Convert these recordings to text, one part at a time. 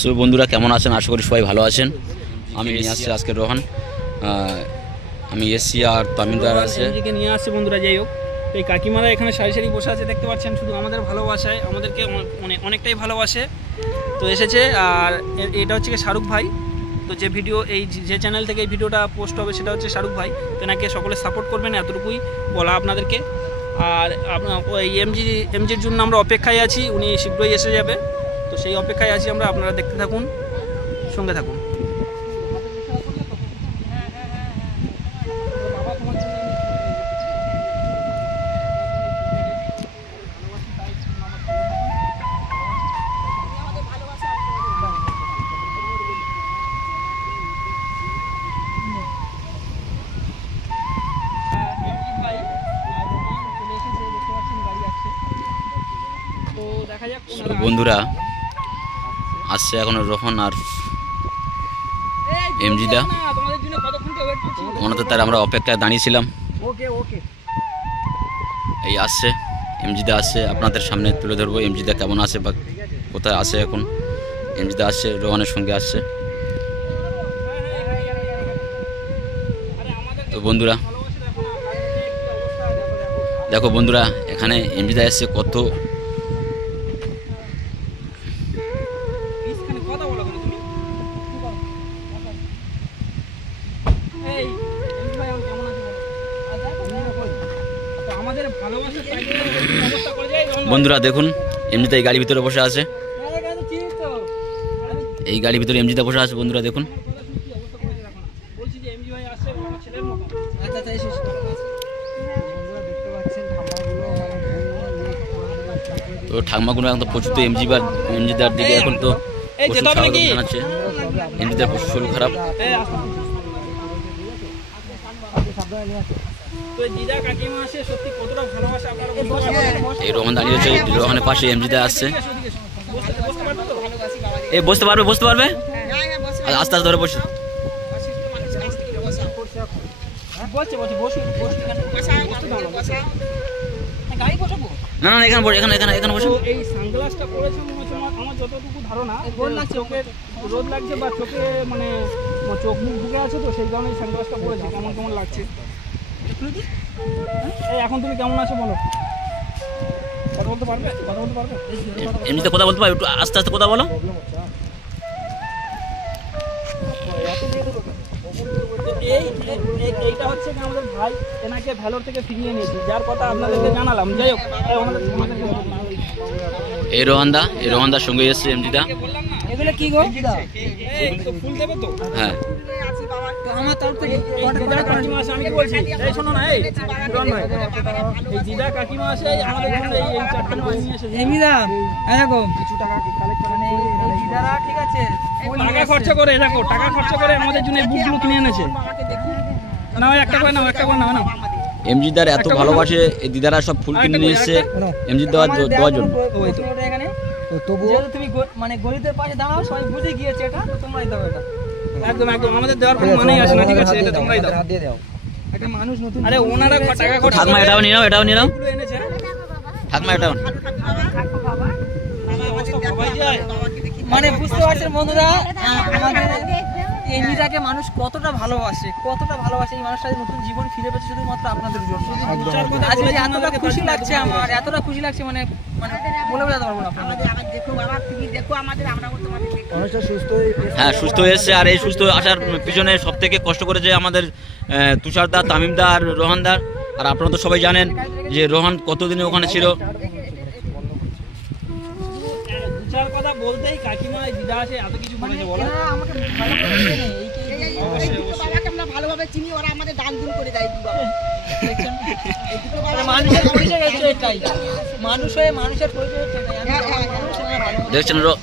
So বন্ধুরা কেমন আছেন? আশা করি সবাই ভালো আছেন। আমি নিয়ে আসছি আজকে রোহান, আমি এসছি আর তামিলদার আছে নিয়ে আসছে বন্ধুরা। যাই হোক, এই কাকিমারা এখানে সারি সারি বসে আছে দেখতে পাচ্ছেন, শুধু আমাদের ভালোবাসায় আমাদেরকে মানে অনেকটাই ভালোবাসে। তো এসেছে, আর এটা হচ্ছে কি শাহরুখ ভাই। তো যে ভিডিও এই যে চ্যানেল থেকে এই ভিডিওটা পোস্ট হবে সেটা হচ্ছে শাহরুখ ভাই। তেনাকে সকলে সাপোর্ট করবেন, এতটুকুই বলা আপনাদেরকে। আর ওই এমজির জন্য আমরা অপেক্ষায় আছি, উনি শীঘ্রই এসে যাবে। তো সেই অপেক্ষায় আছি আমরা, আপনারা দেখতে থাকুন, সঙ্গে থাকুন। বন্ধুরা আসছে এখন রোহন আর এমজিদা, ওনাদের তার আমরা অপেক্ষায় দাঁড়িয়েছিলাম। এই আসছে এমজিদা, আসছে, আপনাদের সামনে তুলে ধরবো এমজিদা কেমন আছে বা কোথায় আছে। এখন এমজিদা আসছে, রোহনের সঙ্গে আসছে। তো বন্ধুরা দেখো বন্ধুরা, এখানে এমজিদা এসছে, কত বন্ধুরা দেখুন এমজিদা এই গাড়ির ভিতরে বসে আছে, এই গাড়ির ভিতরে এমজিদা বসে আছে। বন্ধুরা দেখুন, তো ঠাকুমাগুলো এখন তো প্রচুর, তো এমজিদার দিকে এখন তো প্রচুর জানাচ্ছে, এমজিদার প্রচুর শরীর খারাপ। এই রোহন দাঁড়িয়ে হচ্ছে, রোহনের পাশে এমজিদা আসছে। এই বসতে পারবে আস্তে আস্তে ধরে বসে। না না, এখানে বসে, এখানে বসে। এই সানগ্লাসটা পরেছে মনে হচ্ছে, আমার যতটুকু ধারণা, চোখে রোদ লাগছে বা চোখে মানে চোখ মুখ ঢুকে আছে, তো সেই কারণে এই সানগ্লাসটা পরেছে। কেমন লাগছে? এই এখন তুমি কেমন আছো বলো? কথা বলতে পারবে? এমনিতে কথা বলতে পারবে? একটু আস্তে আস্তে কথা বলো। এইটা হচ্ছে আমাদের ভাই, এনাকে ভ্যালোর থেকে ফিরিয়ে নিয়েছি, যার কথা আপনাদেরকে জানালাম। যাই হোক, এই রোহনদার সঙ্গে এসছে এমজিদা। এগুলো কি গো? ফুল দেবে তো? হ্যাঁ। আমার তরফ থেকে কাকিমা আসে, আমি কি বলছি, এই শোনো না, এই দিদা কাকিমা আসে আমাদের জন্য এই চারটে মাছ নিয়ে এসেছে। এমিদা দেখো কিছু টাকা কালেক্ট করে নেই, দিদারা ঠিক আছে টাকা খরচা করে, দেখো টাকা খরচা করে আমাদের জন্য এই বুকগুলো কিনে এনেছে। না একটা করে নাও না। এমজিদার এত ভালোবাসে, এই দিদারা সব ফুল কিনে নিয়ে এসেছে এমজি দেওয়ার জন্য। তবু তুমি মানে গরিবদের পাশে দাঁড়াও, সবাই বুঝে গিয়েছে এটা, তোমরাই দাও এটা। একদম আমাদের দেওয়ার কোনো মানেই আসে না, ঠিক আছে? এটা তোমরাই দাও, দিয়ে দাও। একটা মানুষ নতুন, আরে ওনারা টাকা খরচ, ঠাকমা এটাও নিয়ে নাও, ঠাকমা এটাও। মানে বুঝতে পারছেন বন্ধুরা, আমাদের এই মেয়েটাকে মানুষ কতটা ভালোবাসে, এই মানুষটা নতুন জীবন ফিরে পেয়েছে শুধুমাত্র আপনাদের জন্য। আজকে এতটা খুশি লাগছে আমার, এতটা খুশি লাগছে মানে বলে বোঝাতে পারবো না। হ্যাঁ, সুস্থ হয়েছে। আর এই সুস্থ আসার পিছনে সব থেকে কষ্ট করেছে আমাদের তুষারদা, তামিমদা আর রোহানদার। আর আপনারা তো সবাই জানেন যে রোহান কতদিনে ওখানে ছিল। কথা বলতেই কাকিমা দিদা আসে, এত কিছু বলেছে বলো। ভালোভাবে চিনি, ওরা আমাদের দান দুন করে দেয়। মানুষের পরিচয় হচ্ছে এটাই, মানুষের পরিচয় হচ্ছে এটাই।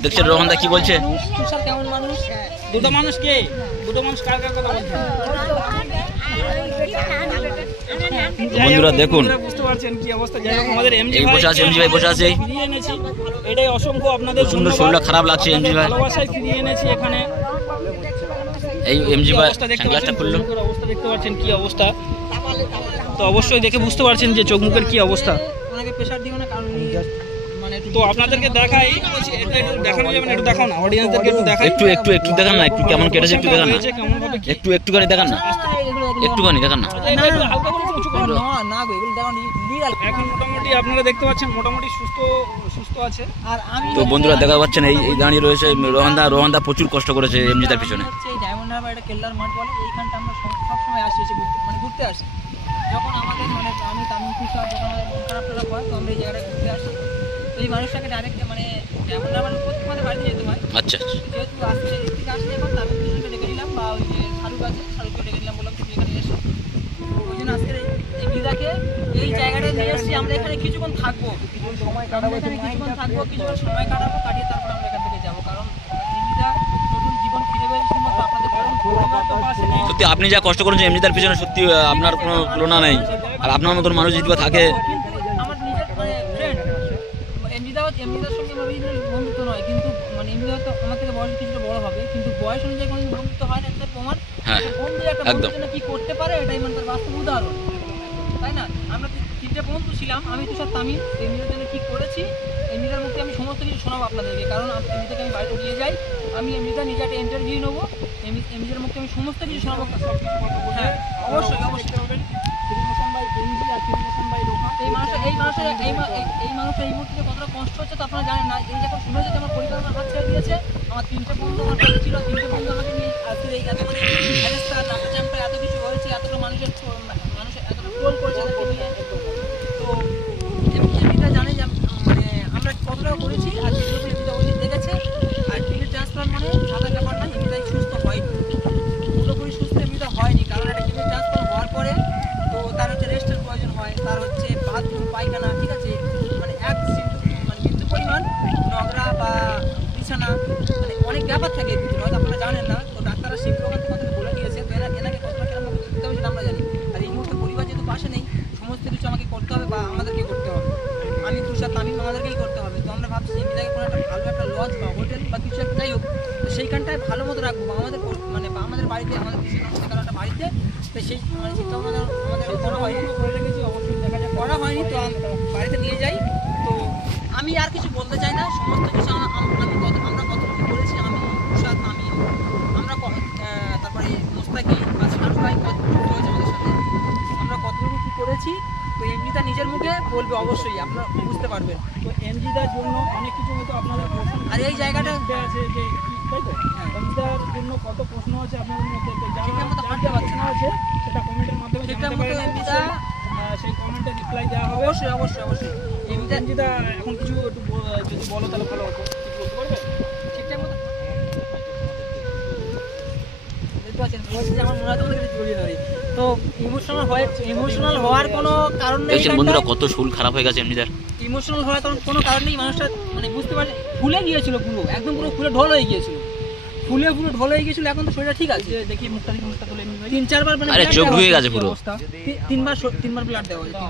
দেখছেন রোহনদা কি বলছে? তুষার কেমন মানুষ? দুটো মানুষ কে? দুটো মানুষ কার কথা বলছে? বন্ধুরা দেখুন, বুঝতে পারছেন কি অবস্থা। যাই হোক, আমাদের এমজি ভাই বসে আছে, ফিরিয়ে এনেছি, এটাই অসংখ্য আপনাদের সুন্দর। শরীরটা খারাপ লাগছে এমজি ভাই, ভালোবাসায় ফিরিয়ে এনেছি এখানে। এই এমজি ভাই সানগ্লাসটা খুললো, অবস্থা দেখতে পাচ্ছেন কি অবস্থা। তো অবশ্যই দেখে বুঝতে পারছেন যে চোখ মুখের কি অবস্থা। ওনাকে প্রেসার দিও না, কারণ মানে মানে একটু তো আপনাদেরকে দেখাই, এটা একটু দেখানো যাবে না? একটু দেখাও না, অডিয়েন্সদেরকে একটু দেখাই। একটু দেখান না, একটু কেমন কেটেছে একটু দেখান না, হয়েছে, কেমন ভাবে কি একটুখানি দেখান না, একটুখানি দেখান না। একটু হালকা করে একটু উঁচু করে দাও। না গো, এগুলো দেখো লিগাল। এখন মোটামুটি আপনারা দেখতে পাচ্ছেন মোটামুটি সুস্থ আছে। আর আমি তো বন্ধুরা দেখা পাচ্ছেন এই দাঁড়িয়ে রয়েছে রোহানদা প্রচুর কষ্ট করেছে এমজিদার পিছনে। হচ্ছে এই ডায়মন্ড হারবার এটা কেল্লার মাঠ বলে, এইখানটা আমরা সবসময় আসি, এসে ঘুরতে আসি। যখন আমাদের মানে আমি তামিম তুষার যখন আমাদের মন খারাপ টারাপ হয়, তো আমরা এই জায়গাটায় ঘুরতে আসি। তো এই মানুষটাকে ডাইরেক্ট মানে ডায়মন্ড হারবার প্রত্যেক আমাদের বাড়িতে যেতে হয়। আচ্ছা আচ্ছা, যেহেতু আসতে এদিক থেকে আসলে এখন তামিম তুষারকে ডেকে নিলাম, বা ওই যে শাহরুখকে ডেকে নিলাম, বললাম তুমি এখানে এসো। ওই জন্য আজকের এই বিদাকে এই জায়গাটা নিয়ে এসেছি। আমরা এখানে কিছুক্ষণ থাকবো, সময় কাটাবো, কিছুক্ষণ সময় কাটাবো, কাটিয়ে তারপর আমরা এখান থেকে যাবো। কারণ এমনিটা নতুন জীবন ফিরে পেয়েছি শুধুমাত্র আপনাদের পরিবার তো পাশে নেই। সত্যি আপনি যা কষ্ট করেছেন এমজিদার পিছনে, সত্যি আপনার কোনো তুলনা নেই। আর আপনার মতন মানুষ যদি বা থাকে, কিন্তু আমার নিজের মানে ফ্রেন্ড এমনিদার সঙ্গে আমার বন্ধুত্ব নয়, কিন্তু মানে এমনিদা তো আমার থেকে বয়স কিছুটা বড় হবে, কিন্তু বয়স অনুযায়ী কোনো বন্ধুত্ব হয় না, একটা প্রমাণ। হ্যাঁ বন্ধু একটা একদম। বন্ধুর জন্য কি করতে পারে এটাই মানে তার বাস্তব উদাহরণ, তাই না? আমরা তিনটে বন্ধু ছিলাম, আমি তুষার তামিম। এমনিদার জন্য কি করেছি, এমনিদার মুখে আমি সমস্ত কিছু শোনাবো আপনাদেরকে। কারণ এমনিদাকে আমি বাড়িতে নিয়ে যাই, আমি এমনিদা নিজে একটা ইন্টারভিউ নেবো, এমনিদার মুখে আমি সমস্ত কিছু শোনাবো। হ্যাঁ অবশ্যই অবশ্যই। এই মানুষের এই মুহূর্তে কতটা কষ্ট হচ্ছে তো আপনারা জানেন না। এই যখন শুনেছে যে আমার পরিবার আমার হাত ছেড়ে দিয়েছে, আমার তিনটে বন্ধু আমার কাছে ছিল, তিনটে বন্ধু আমাকে নিয়ে আজকের এই এত মানে টাকা চ্যাম্পে এত কিছু হয়েছে, এতটা মানুষ এতটা ট্রোল করেছে এদেরকে নিয়ে। তো এমনিটা জানে যে মানে আমরা কতটা করেছি, আর যেগুলো এমনিটা ওই দেখেছে। আর কিডনি ট্রান্সপ্লান্ট মানে সাদা ব্যাপার না, এমনিটাই সুস্থ হয়নি, পুরোপুরি সুস্থ এমনিটা হয়নি। কারণ একটা কিডনি ট্রান্সপ্লান্ট হওয়ার পরে তো তার হচ্ছে রেস্টের প্রয়োজন হয়, তার হচ্ছে বাথরুম পায়খানা, ঠিক আছে, মানে মানে কিন্তু পরিমাণ নোংরা বা বিছানা মানে অনেক ব্যাপার থাকে এর ভিতরে, হয়তো আপনারা জানেন না। তো ডাক্তাররা শীঘ্র ওখান থেকে আমাদের বলে দিয়েছে, তো এনাকে কতটা কেন করতে হবে সেটা আমরা জানি। আর এই মুহূর্তে পরিবার যেহেতু পাশে নেই, সমস্ত কিছু আমাকে করতে হবে বা আমাদেরকে করতে হবে, আমি তুষার তামিম আমাদেরকেই করতে হবে। তো আমরা ভাবছি এমনিটাকে কোনো একটা ভালো একটা লজ বা হোটেল বা কিছু একটা যাই হোক, তো সেইখানটায় ভালো মতো রাখবো, বা আমাদের বাড়িতে আমাদের একটা বাড়িতে। তো সেই মানে চিন্তা আমাদের করা হয়নি, অবশ্যই দেখা যায় করা হয়নি। তো বাড়িতে নিয়ে যাই। তো আমি আর কিছু বলতে চাই না, সমস্ত কিছু আমরা কতটুকু করেছি, আমি তুষার তামিম, আমরা তারপরে মোস্তাকি বা শাহরুখ ভাই যুক্ত হয়েছে আমাদের সাথে, আমরা কতটুকু কী করেছি তো এমনিটা নিজের মুখে বলবে, অবশ্যই আপনারা বুঝতে পারবেন। তো এমজিদার জন্য অনেক কিছু হয়তো আপনাদের প্রশ্ন আর এই জায়গাটা আছে যে তাই তো, এমজিদার জন্য কত প্রশ্ন আছে আপনাদের মধ্যে, তো ঠিকঠাক মতো হাঁটতে পারছে না, আছে সেটা কমেন্টের মাধ্যমে ঠিকঠাক জানাতে মতো পারেন। এমনিটা সেই কমেন্টে রিপ্লাই দেওয়া হবে। অবশ্যই অবশ্যই অবশ্যই। এমজিদা এখন কিছু একটু যদি বলো তাহলে ভালো হতো, কিছু বলতে পারবে? ঠিকঠাক মতো দেখতে পাচ্ছেন, আমার মনে হয় তোমাদের জড়িয়ে ধরে। তো ইমোশনাল হওয়ার কোনো কারণ নেই। দেখছেন বন্ধুরা কত শুল খারাপ হয়ে গেছে এমনিদার। ইমোশনাল হওয়ার কোনো কারণ নেই। মানুষটা মানে বুঝতে পারছে, ফুলে গিয়েছিল পুরো, একদম পুরো ফুলে ঢোল হয়ে গিয়েছিল, পুরো ঢোল হয়ে গিয়েছিল। এখন তো শরীরটা ঠিক আছে, দেখি মুখটা তুলে 3-4 বার মানে আরে চোখ ঢুকে গেছে পুরো, তিনবার ব্লাড দেওয়া হয়েছে।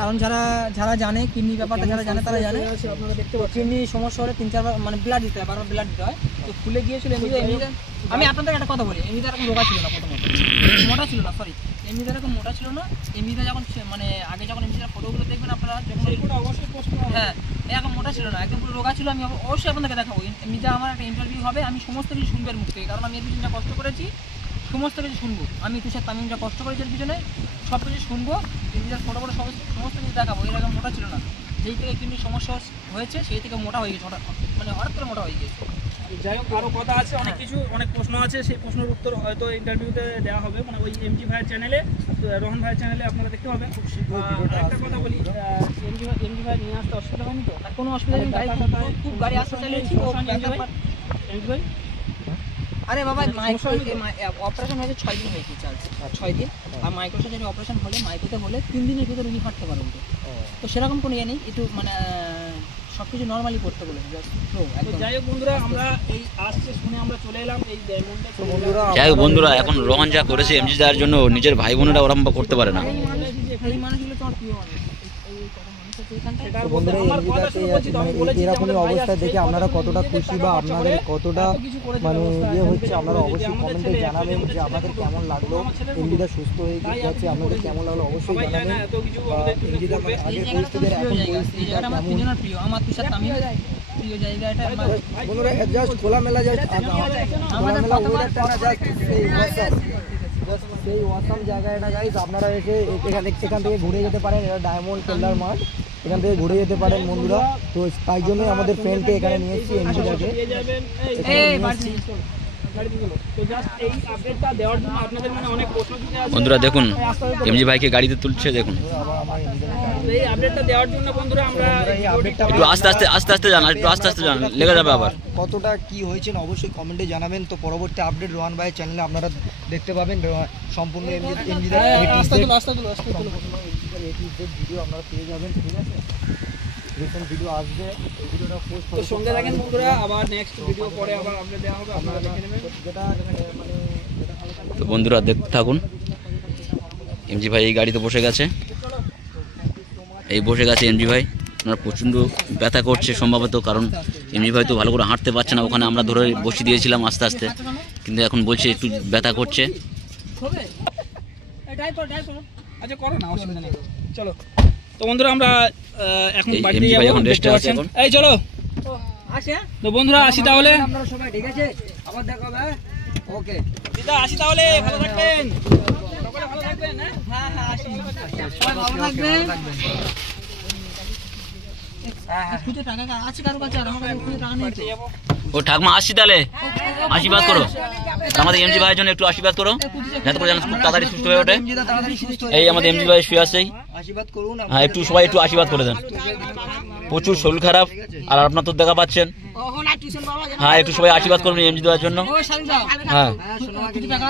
কারণ যারা জানে কিডনি ব্যাপারটা, যারা জানে তারা জানে, আপনারা দেখতে পাচ্ছেন কিডনি সমস্যা হলে 3-4 বার মানে ব্লাড দিতে হয়, বারবার ব্লাড দিতে হয়। তো ফুলে গিয়েছিল এমনিতে। আমি আপনাদের একটা কথা বলি, এমনিতে এরকম রোগা ছিল না, প্রথমত মোটা ছিল না, সরি এমনিতে এরকম মোটা ছিল না। এমনিতে যখন মানে আগে যখন এমনিতে ফটোগুলো দেখবেন আপনারা, হ্যাঁ এরকম মোটা ছিল না, একদম পুরো রোগা ছিল। আমি অবশ্যই আপনাদেরকে দেখাবো, এমনিতে আমার একটা ইন্টারভিউ হবে, আমি সমস্ত কিছু শুনবো এর মুখ থেকে। কারণ আমি এর পিছনে কষ্ট করেছি, সমস্ত কিছু শুনবো। আমি তুষার তামিম যা কষ্ট করেছি এর পিছনে সব কিছু শুনবো, এমনিতে ফটো সমস্ত কিছু দেখাবো। এরকম মোটা ছিল না, যেই থেকে কিডনি সমস্যা হয়েছে সেই থেকে মোটা হয়ে গেছে, হঠাৎ করে মোটা হয়ে গেছে। যাই হোক, আরও কথা আছে, অনেক প্রশ্ন আছে, সেই প্রশ্নের উত্তর হয়তো ইন্টারভিউতে দেওয়া হবে, মানে ওই এমজি ভাইয়ের চ্যানেলে, রোহন ভাইয়ের চ্যানেলে আপনারা দেখতে পাবেন। একটা কথা বলি, এমজি ভাই নিয়ে আসতে অসুবিধা হয়নি তো? আর কোনো অসুবিধা নেই, খুব গাড়ি আসতে চালিয়েছি। এমজি ভাই আরে বাবা, অপারেশন হয়েছে 6 দিন হয়েছে, 6 দিন। আর মাইক্রোসার্জারি অপারেশন হলে মাইক্রোতে হলে 3 দিনের ভিতরে রুগী হাঁটতে পারবে। তো সেরকম কোনো ইয়ে নেই, একটু মানে সব কিছু নর্মালি করতে বলেছে। যাই হোক বন্ধুরা, আমরা এই আসছে শুনে আমরা চলে এলাম এই ডায়মন্ডে। যাই হোক বন্ধুরা, এখন রোহন যা করেছে এমজিদার জন্য, নিজের ভাই বোনেরা ওরকম করতে পারে না। এই মানুষগুলো তোমার প্রিয় মানুষ, এই কথা মানুষের তো এখানটায় সেটা আর তো বলতে বন্ধুরা আমার কথা শুনে বলছি তো, আমি বলেছি যে এরকমই আমাদের ভাই অবস্থা আসছে, দেখে আপনারা আমাদের কতটা ছেলেদের খুশি টাকা বা খরচা আপনাদের করে কতটা এত কিছু করেছে মানে ব্যবস্থা। ইয়ে এখন হচ্ছে থেকে আপনারা বলে যে অবশ্যই আমাদের কমেন্টে ছেলে জানাবেন একজন যে আপনাদের ছেলের কেমন লাগলো, আমার ছেলের এমডিদা সুস্থ হয়ে তাই আর গেছে কিছু আপনাদের বলেছি। কেমন লাগলো অবশ্যই সবাই জানে জানাবেন। এত কিছু বা আমাদের জন্য এমডিদা করবে। আগে এই জায়গাটা তো পরিস্থিতির প্রিয় এখন জায়গা, এই পরিস্থিতিটা জায়গাটা আমার কেমন। তিনজনের প্রিয়, আমার তুষার তামিম প্রিয় জায়গা এটা। বন্ধুরা জাস্ট খোলামেলা জাস্ট আমাদের খোলামেলা প্রথমবার ওয়েদারটা জাস্ট সেই ওয়াসাম জায়গা এটা গাইস, আপনারা এসে এখান থেকে ঘুরে যেতে পারেন। এটা ডায়মন্ড কেল্লার মাঠ, এখান থেকে ঘুরে যেতে পারেন বন্ধুরা। তো তাই জন্যই আমাদের ফ্রেন্ডকে এখানে নিয়ে এসেছি এমডিদাকে। পেয়ে যাবেন। এই বাড়ছি তো জাস্ট এই আপডেটটা দেওয়ার জন্য আপনাদের মনে অনেক প্রশ্ন দিতে আছে। বন্ধুরা দেখুন এমজি ভাইকে গাড়িতে তুলছে দেখুন। এই আপডেটটা দেওয়ার জন্য বন্ধুরা আমরা এই আপডেটটা একটু আস্তে আস্তে যান, একটু আস্তে যান, লেগে যাবে আবার। কতটা কি হয়েছে না অবশ্যই কমেন্টে জানাবেন। তো পরবর্তী আপডেট রোহান ভাইয়ের চ্যানেলে আপনারা দেখতে পাবেন। সম্পূর্ণ এমজিদার ভিডিও আপনারা পেয়ে যাবেন, ঠিক আছে? রিসেন্ট ভিডিও আসবে, এই ভিডিওটা পোস্ট তো সঙ্গে থাকেন বন্ধুরা, আবার নেক্সট ভিডিও পরে আবার আপডেট দেওয়া হবে, আপনারা দেখে নেবেন। যেটা মানে তো বন্ধুরা দেখতে থাকুন। এমজি ভাই এই গাড়িতে বসে গেছে, এই বসে গেছে এমজি ভাই। ওনার প্রচণ্ড ব্যথা করছে সম্ভবত, কারণ এমজি ভাই তো ভালো করে হাঁটতে পারছে না। ওখানে আমরা ধরে বসিয়ে দিয়েছিলাম আস্তে আস্তে, কিন্তু এখন বলছে একটু ব্যথা করছে। হবে এটাই পর এটাই পর আচ্ছা করো না, অসুবিধা নেই, চলো। তো বন্ধুরা আমরা এখন এই বাড়িতে এমজি ভাই যাবো, এখন দেখতে রেস্টে আছে পাচ্ছেন। এখন। এই চলো। আসে তো বন্ধুরা আসি তাহলে। আপনারা সবাই ঠিক আছে, আবার দেখা হবে। ওকে দিদা আসি তাহলে, ভালো থাকবেন, সকলে ভালো থাকবেন। হ্যাঁ হ্যাঁ আসি, সবাই ভালো থাকবেন। খুঁজে টাকা আছে কারো কাছে? আর আমার কাছে খুঁজে টাকা নেই তো। যাবো। ও ঠাকমা আসছি তাহলে, আশীর্বাদ করো আমাদের এমজি ভাইয়ের জন্য, একটু আশীর্বাদ করো যাতে করে যেন খুব তাড়াতাড়ি সুস্থ হয়ে ওঠে। এমজিদা তাড়াতাড়ি সুস্থ হয়ে এই আমাদের এমজি ভাই শুয়ে আছে, আশীর্বাদ করুন। হ্যাঁ একটু সবাই একটু আশীর্বাদ করে দেন। প্রচুর শরীর খারাপ, আর আপনার তো দেখা পাচ্ছেন। ওহো না টিউশন বাবা, হ্যাঁ একটু সবাই আশীর্বাদ করবেন এমজি দেওয়ার জন্য। ওই শালিক দাও। হ্যাঁ হ্যাঁ শোনো, কিছু টাকা